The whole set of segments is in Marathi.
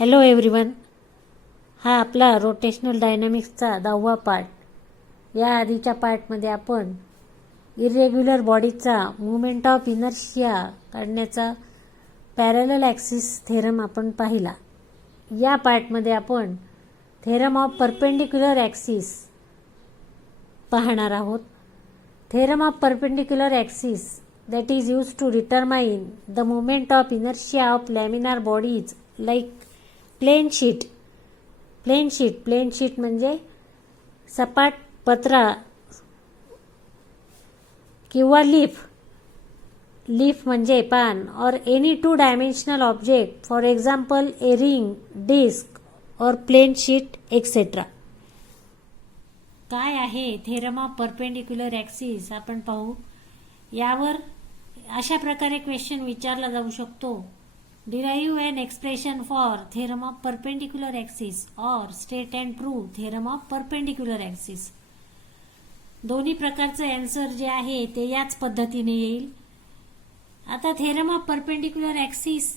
हॅलो एव्हरीवन, हा आपला रोटेशनल डायनामिक्सचा 10वा पार्ट. या आधीच्या पार्टमध्ये आपण इरेग्युलर बॉडीचा मुवमेंट ऑफ इनर्शिया काढण्याचा पॅरलल ॲक्सिस थेरम आपण पाहिला. या पार्टमध्ये आपण थेरम ऑफ परपेंडिक्युलर ॲक्सिस पाहणार आहोत. Theorem of perpendicular axis that is used to determine the moment of inertia of laminar bodies like plane sheet म्हणजे सपाट पत्रा किंवा लीफ म्हणजे पान, और any 2 dimensional object, for example a ring, disc और प्लेन शीट एक्सेट्रा. काय आहे थेरम ऑफ परपेंडिक्युलर ॲक्सिस आपण पाहू. यावर अशा प्रकारे क्वेश्चन विचारला जाऊ शकतो. Derive an expression for theorem of perpendicular axis or state and prove theorem of perpendicular axis. दोन्ही प्रकारचं आन्सर जे आहे ते याच पद्धतीने येईल. आता थेरम ऑफ परपेंडिक्युलर ॲक्सिस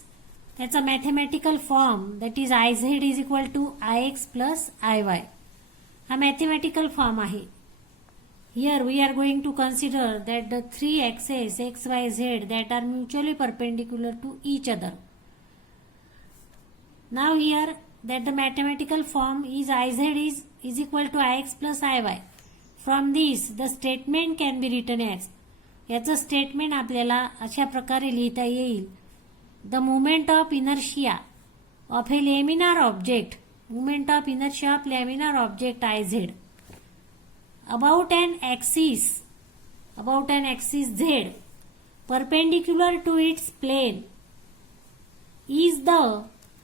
त्याचा mathematical form that is I Z is equal to I X plus I Y हा मॅथमॅटिकल फॉर्म आहे. Here we are going to consider that the 3 axes x, y, z that are mutually perpendicular to each other. Now here that the mathematical form is iz is equal to ix plus iy. From this the statement can be written as, याचं स्टेटमेंट आपल्याला अशा प्रकारे लिहिता येईल. The moment of inertia of a laminar object, moment of inertia of laminar object iz about an axis z perpendicular to its plane is the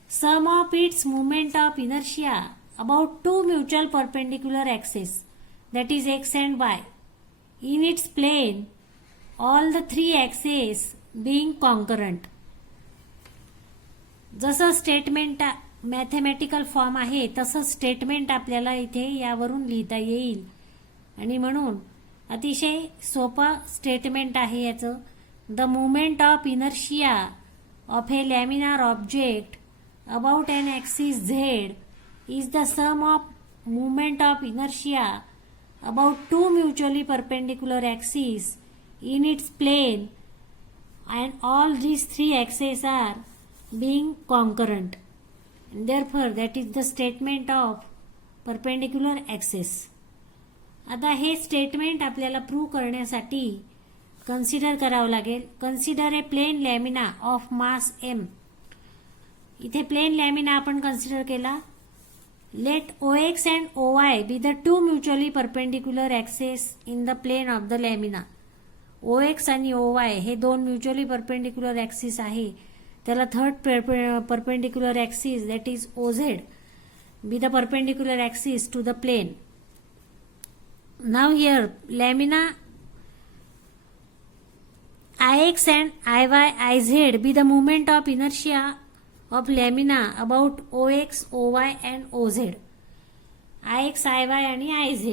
sum of its moment of inertia about 2 mutual perpendicular axes, that is x and y, in its plane, all the 3 axes being concurrent. जसं स्टेटमेंट मॅथमॅटिकल फॉर्म आहे तसं स्टेटमेंट आपल्याला इथे यावरून लिहिता येईल. आणि म्हणून अतिशय सोपा स्टेटमेंट आहे याचं. The movement of inertia of a laminar object about an axis Z is the sum of movement of inertia about 2 mutually perpendicular axis in its plane and all these 3 axes are being concurrent. Therefore that is the statement of perpendicular axis. आता हे स्टेटमेंट आपल्याला प्रूव्ह करण्यासाठी कन्सिडर करावं लागेल. Consider a plane lamina of mass M. इथे प्लेन लॅमिना आपण कन्सिडर केला. Late O X and O Y be the 2 mutually perpendicular axes in the plane of the lamina. O X आणि ओ वाय हे 2 म्युच्युअली परपेंडिक्युलर ॲक्सिस आहे. त्याला third perpendicular axis that is O Z be the perpendicular axis to the plane. Now here lamina Ix and Iy Iz be the moment of inertia of lamina about Ox, Oy and Oz. Ix, Iy and Iz,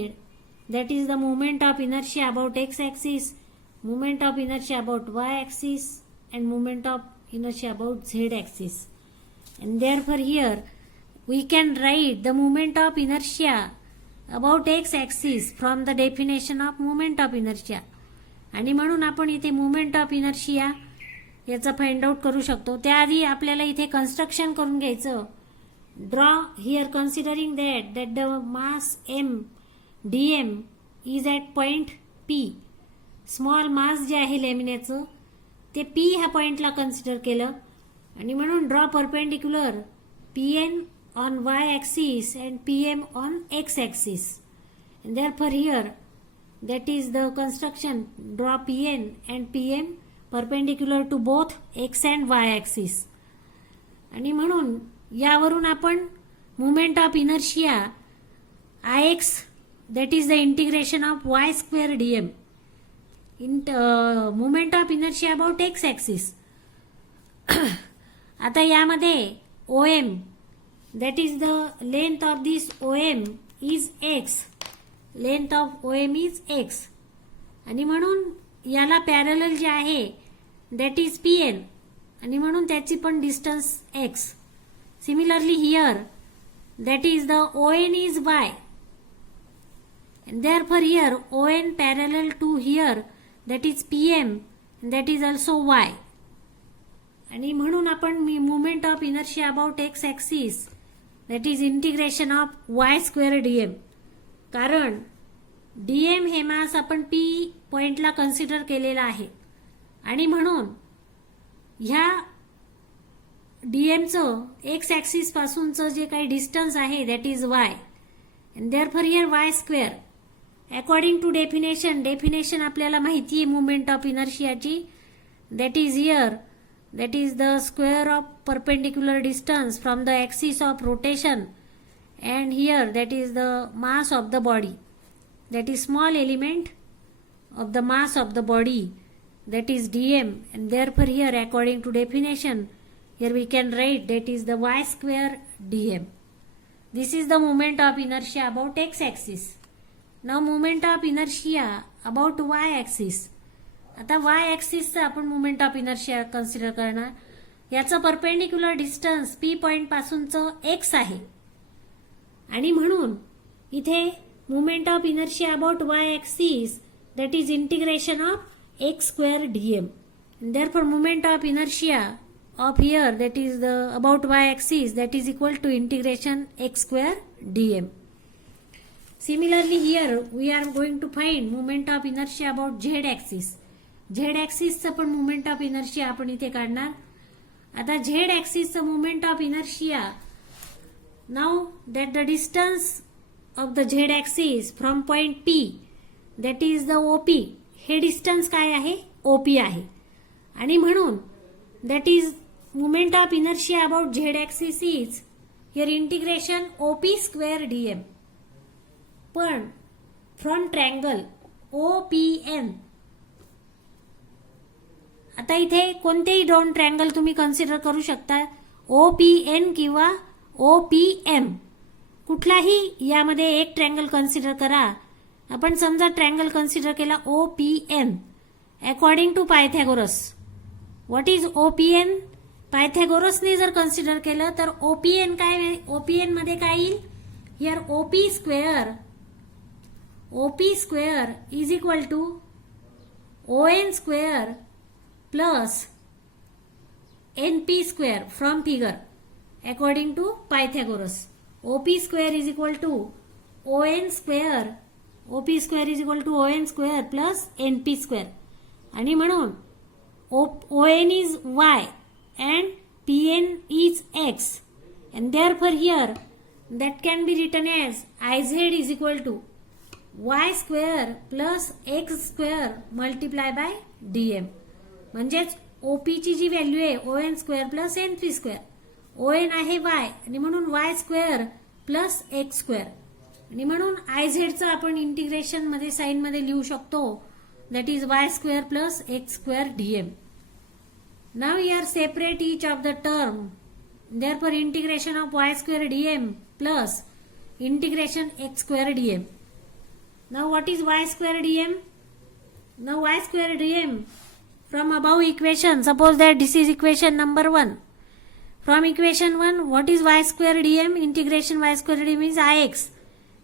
that is the moment of inertia about x axis, moment of inertia about y axis and moment of inertia about z axis. And therefore here we can write the moment of inertia about x axis from the definition of moment of inertia. आणि म्हणून आपण इथे मोमेंट ऑफ इनर्शिया याचा फाइंड आउट करू शकतो. त्याआधी आपल्याला इथे कन्स्ट्रक्शन करून घ्यायचं. Draw here considering that the mass M D M is at point P. Small mass जे आहे लॅमिनेचं ते पी ह्या पॉइंटला कन्सिडर केलं. आणि म्हणून draw perpendicular P N on y axis and pm on x axis. And therefore here that is the construction, draw pn and pm perpendicular to both x and y axis. आणि म्हणून यावरून आपण moment of inertia ix that is the integration of y square dm in moment of inertia about x axis. आता यामध्ये om that is the length of this OM is x. Length of OM is x. आणि म्हणून याला पॅरलल जे आहे that is PN आणि म्हणून त्याची पण distance x. Similarly here, that is the ON is y. And therefore here ON parallel to here, that is PM, and that is also y. आणि म्हणून आपण moment of inertia about x axis that is integration of Y square DM. कारण डीएम हे मास आपण पी पॉइंटला कन्सिडर केलेला आहे आणि म्हणून ह्या डीएमचं एक्स ॲक्सिस पासूनचं जे काही डिस्टन्स आहे that is y. And therefore here y square according to definition आपल्याला माहिती आहे मोमेंट ऑफ इनर्शियाची. That is here that is the square of perpendicular distance from the axis of rotation, and here that is the mass of the body, that is small element of the mass of the body, that is dm. And therefore here according to definition here we can write that is the y square dm. This is the moment of inertia about x axis. Now moment of inertia about y axis. आता वाय ॲक्सिसचं आपण मोमेंट ऑफ इनर्शिया कन्सिडर करणार. याचं परपेंडिक्युलर डिस्टन्स पी पॉइंट पासूनचं एक्स आहे आणि म्हणून इथे moment of inertia about y axis that is integration of x square dm. Therefore moment of inertia of here that is the about y axis that is equal to integration x square dm. Similarly here we are going to find moment of inertia about z axis. Z ॲक्सिसचं पण मुवमेंट ऑफ इनर्शिया आपण इथे काढणार. आता झेड ॲक्सिसचं movement of inertia, now that the distance of the z axis from point P that is the OP. हे डिस्टन्स काय आहे? ओपी आहे आणि म्हणून that is movement of inertia about z axis is here integration OP square dm. पण फ्रॉम ट्रँगल ओपीएन. आता इथे कोणतेही दोन ट्रँगल तुम्ही कन्सिडर करू शकता, ओपीएन किंवा ओपीएम. कुठलाही यामध्ये एक ट्रँगल कन्सिडर करा. आपण समजा ट्रँगल कन्सिडर केला OPN according to Pythagoras. What is OPN? पायथागोरसने जर कन्सिडर केलं तर ओपीएन काय? ओपीएन मध्ये काय येईल? Here O P square is equal to O N square plus np square from figure according to Pythagoras. OP square is equal to ON square. OP square is equal to ON square plus NP square. आणि म्हणून ON is y and PN is x. And therefore here that can be written as IZ is equal to y square plus x square multiplied by dm. म्हणजेच ओपीची जी व्हॅल्यू आहे O N square plus N P square. O N आहे वाय आणि म्हणून Y square plus X square आणि म्हणून आय झेडचं आपण इंटिग्रेशन मध्ये साइन मध्ये लिहू शकतो that is Y square plus X square DM. Now here separate each of the term. Therefore integration of Y square DM plus integration x square DM. Now what is why square DM? Now Y square DM from above equation, suppose that this is equation number 1. From equation 1, what is y square dm? Integration y square dm is ix.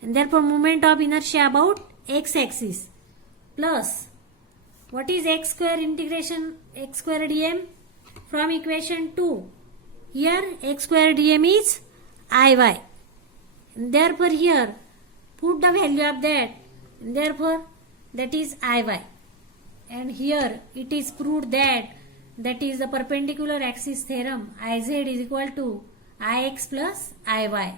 And therefore moment of inertia about x axis. Plus, what is x square integration x square dm? From equation 2. Here x square dm is iy. And therefore here, put the value of that. And therefore, that is iy. And here it is proved that is the perpendicular axis theorem. Iz is equal to Ix plus Iy.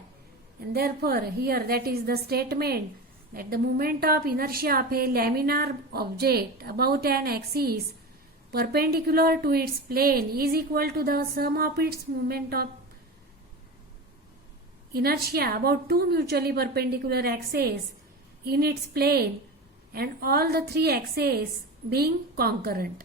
And therefore here that is the statement that the moment of inertia of a laminar object about an axis perpendicular to its plane is equal to the sum of its moment of inertia about two mutually perpendicular axes in its plane and all the three axes being concurrent.